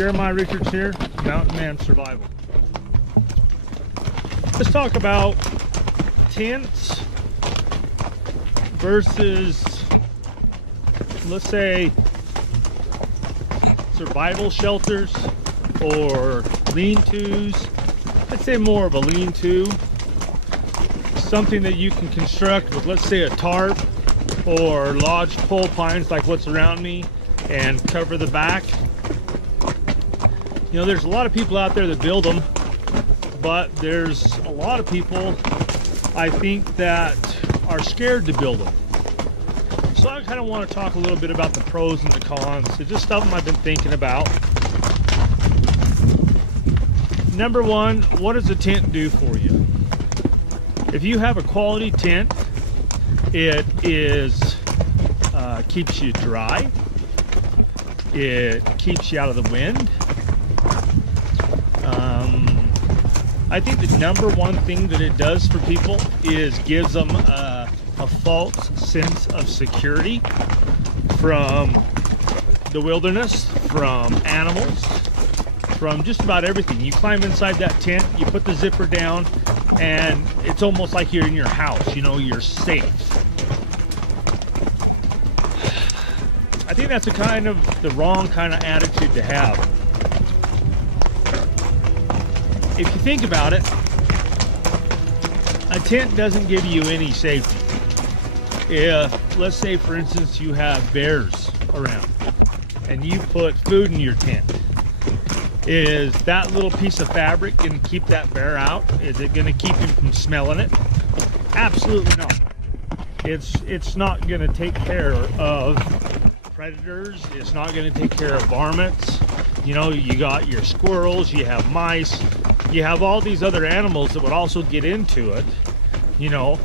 Jeremiah Richards here, Mountain Man Survival. Let's talk about tents versus, let's say, survival shelters or lean-tos. I'd say more of a lean-to, something that you can construct with, let's say, a tarp or lodged pole pines like what's around me and cover the back. You know, there's a lot of people out there that build them, but there's a lot of people, I think, that are scared to build them. So I kind of want to talk a little bit about the pros and the cons. It's just something I've been thinking about. Number one, what does a tent do for you? If you have a quality tent, it is keeps you dry. It keeps you out of the wind. I think the number one thing that it does for people is gives them a false sense of security from the wilderness, from animals, from just about everything. You climb inside that tent, you put the zipper down, and it's almost like you're in your house. You know, you're safe. I think that's the wrong kind of attitude to have. If you think about it, a tent doesn't give you any safety. If, let's say, for instance, you have bears around and you put food in your tent, is that little piece of fabric going to keep that bear out? Is it going to keep him from smelling it? Absolutely not. It's not going to take care of predators. It's not going to take care of varmints. You know, you got your squirrels, you have mice, you have all these other animals that would also get into it. You know,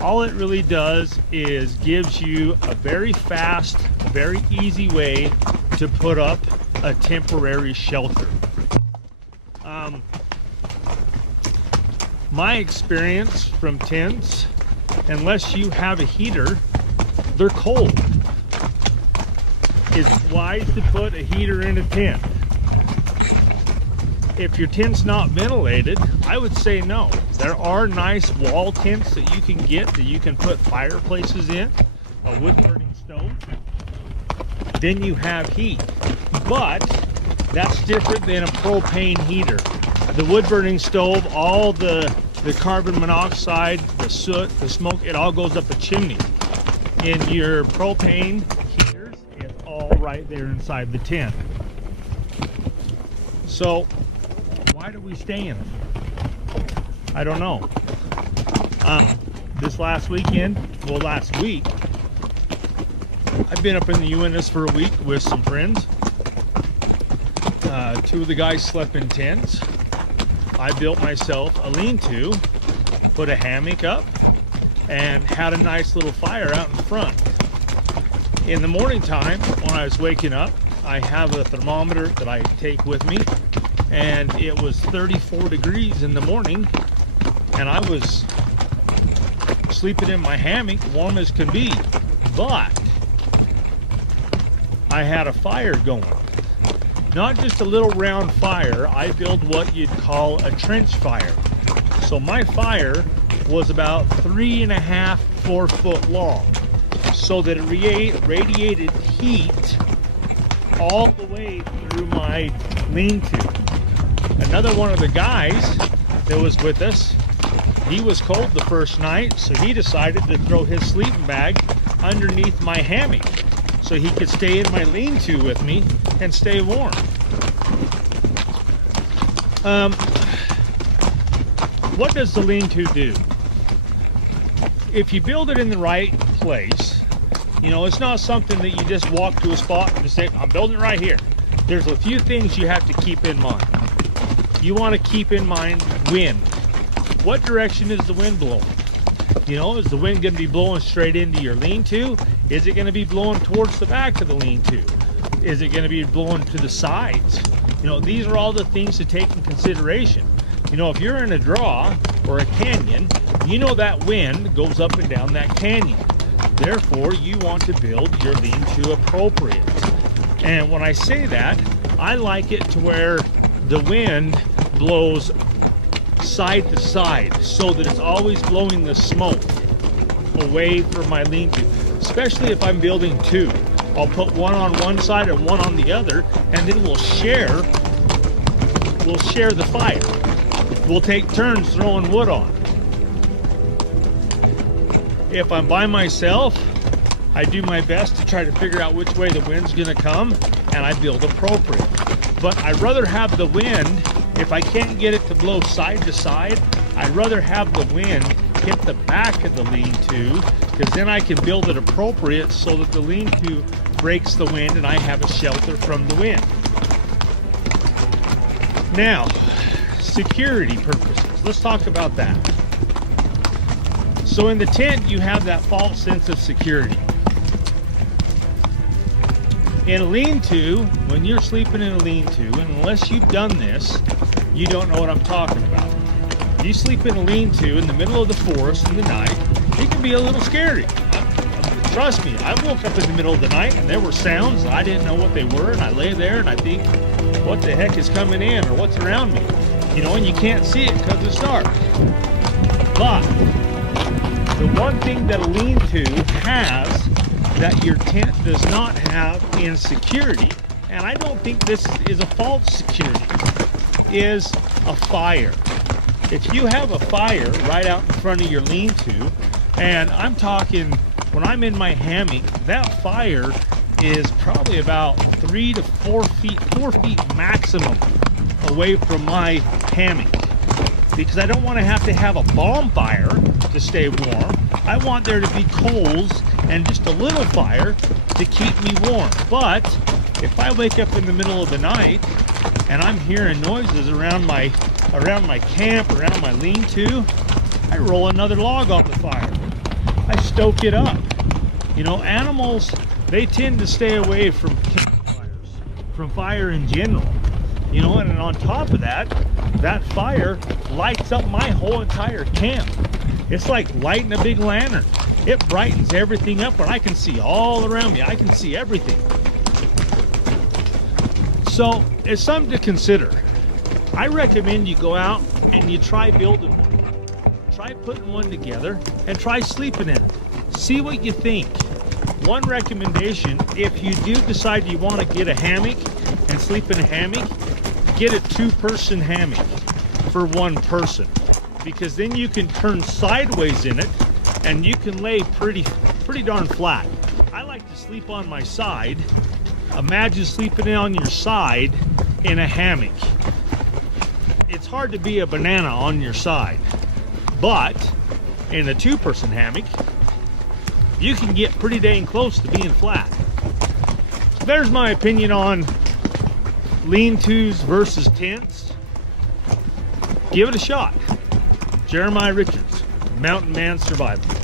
all it really does is gives you a very fast, very easy way to put up a temporary shelter. My experience from tents, unless you have a heater, they're cold. Is it wise to put a heater in a tent? If your tent's not ventilated, I would say no. There are nice wall tents that you can get that you can put fireplaces in, a wood burning stove. Then you have heat. But that's different than a propane heater. The wood burning stove, all the carbon monoxide, the soot, the smoke, it all goes up a chimney. In your propane heaters, it's all right there inside the tent. So why do we stay in it? I don't know. This last week, I've been up in the UNS for a week with some friends. Two of the guys slept in tents. I built myself a lean-to, put a hammock up, and had a nice little fire out in front. In the morning time, when I was waking up, I have a thermometer that I take with me, and it was 34 degrees in the morning, and I was sleeping in my hammock, warm as can be, but I had a fire going. Not just a little round fire, I built what you'd call a trench fire. So my fire was about 3.5, 4 foot long, so that it radiated heat all the way through my lean-to. Another one of the guys that was with us, he was cold the first night, so he decided to throw his sleeping bag underneath my hammock so he could stay in my lean-to with me and stay warm. What does the lean-to do? If you build it in the right place, you know, it's not something that you just walk to a spot and just say, I'm building it right here. There's a few things you have to keep in mind. You want to keep in mind wind. What direction is the wind blowing? You know, is the wind going to be blowing straight into your lean-to? Is it going to be blowing towards the back of the lean-to? Is it going to be blowing to the sides? You know, these are all the things to take in consideration. You know, if you're in a draw or a canyon, you know that wind goes up and down that canyon. Therefore, you want to build your lean-to appropriate. And when I say that, I like it to where the wind blows side to side so that it's always blowing the smoke away from my lean-to, especially if I'm building two. I'll put one on one side and one on the other, and then we'll share the fire. We'll take turns throwing wood on. If I'm by myself, I do my best to try to figure out which way the wind's gonna come, and I build appropriate. But I'd rather have the wind, if I can't get it to blow side to side, I'd rather have the wind hit the back of the lean-to, because then I can build it appropriate so that the lean-to breaks the wind and I have a shelter from the wind. Now, security purposes. Let's talk about that. So in the tent, you have that false sense of security. In a lean-to, when you're sleeping in a lean-to, and unless you've done this, you don't know what I'm talking about. You sleep in a lean-to in the middle of the forest in the night, it can be a little scary. Trust me, I woke up in the middle of the night and there were sounds I didn't know what they were, and I lay there and I think, what the heck is coming in or what's around me? You know, and you can't see it because it's dark. But the one thing that a lean-to has that your tent does not have in security, and I don't think this is a false security, is a fire. If you have a fire right out in front of your lean-to, and I'm talking when I'm in my hammock, that fire is probably about 3 to 4 feet, 4 feet maximum away from my hammock, because I don't want to have a bonfire to stay warm. I want there to be coals and just a little fire to keep me warm. But if I wake up in the middle of the night and I'm hearing noises around my camp, around my lean-to, I roll another log on the fire. I stoke it up. You know, animals, they tend to stay away from campfires, from fire in general. You know, and on top of that, that fire lights up my whole entire camp. It's like lighting a big lantern. It brightens everything up and I can see all around me. I can see everything. So it's something to consider. I recommend you go out and you try building one. Try putting one together and try sleeping in it. See what you think. One recommendation, if you do decide you want to get a hammock and sleep in a hammock, get a 2-person hammock for 1 person, because then you can turn sideways in it and you can lay pretty darn flat. I like to sleep on my side. Imagine sleeping on your side in a hammock. It's hard to be a banana on your side, but in a 2-person hammock, you can get pretty dang close to being flat. So there's my opinion on lean-tos versus tents. Give it a shot. Jeremiah Richards, Mountain Man Survival.